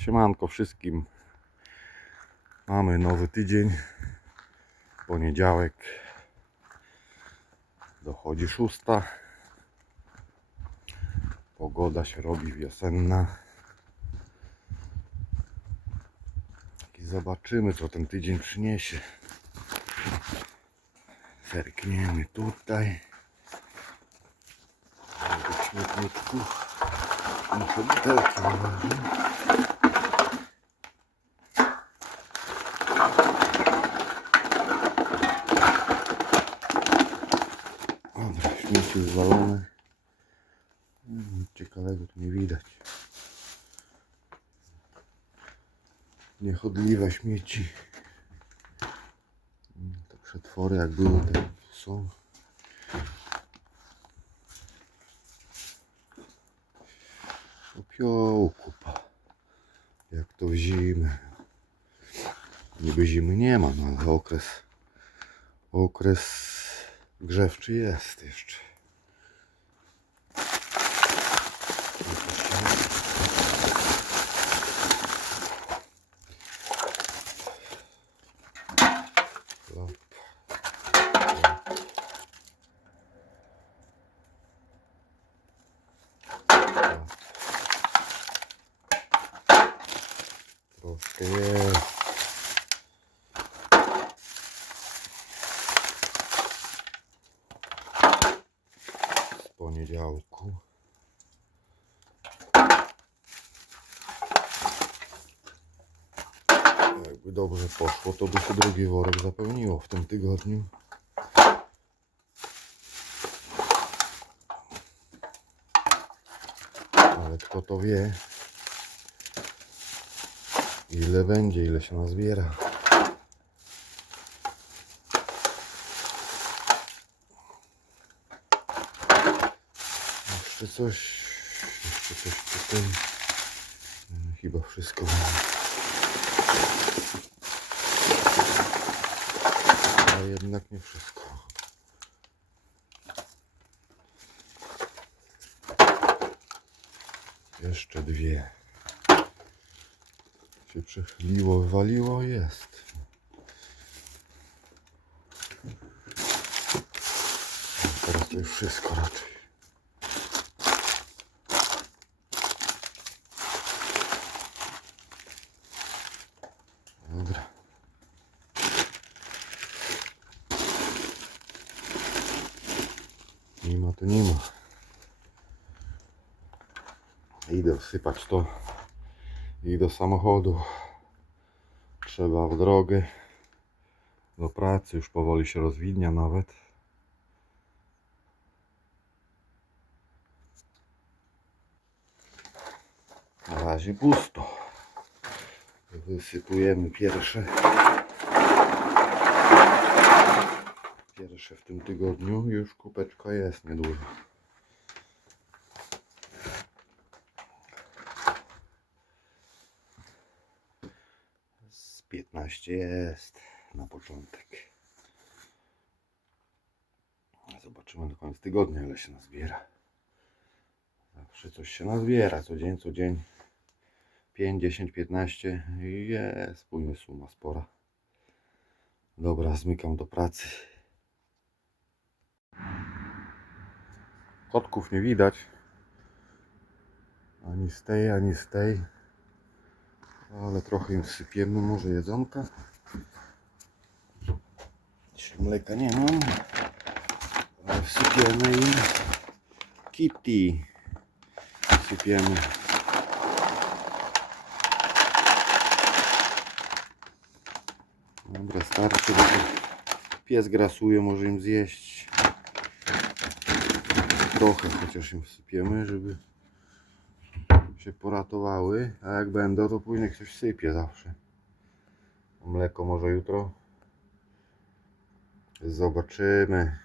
Siemanko wszystkim. Mamy nowy tydzień. Poniedziałek. Dochodzi szósta. Pogoda się robi wiosenna. I zobaczymy co ten tydzień przyniesie. Zerkniemy tutaj. Do. Muszę butelki śmieci wywalone. Nic ciekawego tu nie widać. Niechodliwe śmieci. Te przetwory jak były, te są. Popiołu kupa. Jak to w zimę. Niby zimy nie ma, no ale okres okres grzewczy jest jeszcze. Jest. Z poniedziałku. Jakby dobrze poszło, to by się drugi worek zapełniło w tym tygodniu. Ale kto to wie, ile będzie, ile się nazbiera. Jeszcze coś, jeszcze coś tutaj. Mm, Chyba wszystko. A jednak nie wszystko. Jeszcze dwie. Się przechyliło, wywaliło, jest. Teraz to już wszystko raczej. Dobra. Nie ma to nie ma. Idę wsypać to i do samochodu. Trzeba w drogę. Do pracy już powoli się rozwidnia nawet. Na razie pusto. Wysypujemy pierwsze. Pierwsze w tym tygodniu. Już kupeczka jest nieduża. 15 jest na początek. Zobaczymy do końca tygodnia ile się nazbiera. Zawsze coś się nazbiera. Co dzień, co dzień. 5, 10, 15 i jest płynie suma spora. Dobra, zmykam do pracy. Kotków nie widać. Ani z tej, ani z tej. Ale trochę im sypiemy, może jedzonka. Dzisiaj mleka nie mam. Ale wsypiemy im kitty. Sypiemy. Dobra, starczy, pies grasuje, może im zjeść trochę, chociaż im wsypiemy, żeby się poratowały, a jak będą, to później ktoś sypie zawsze. Mleko może jutro. Zobaczymy.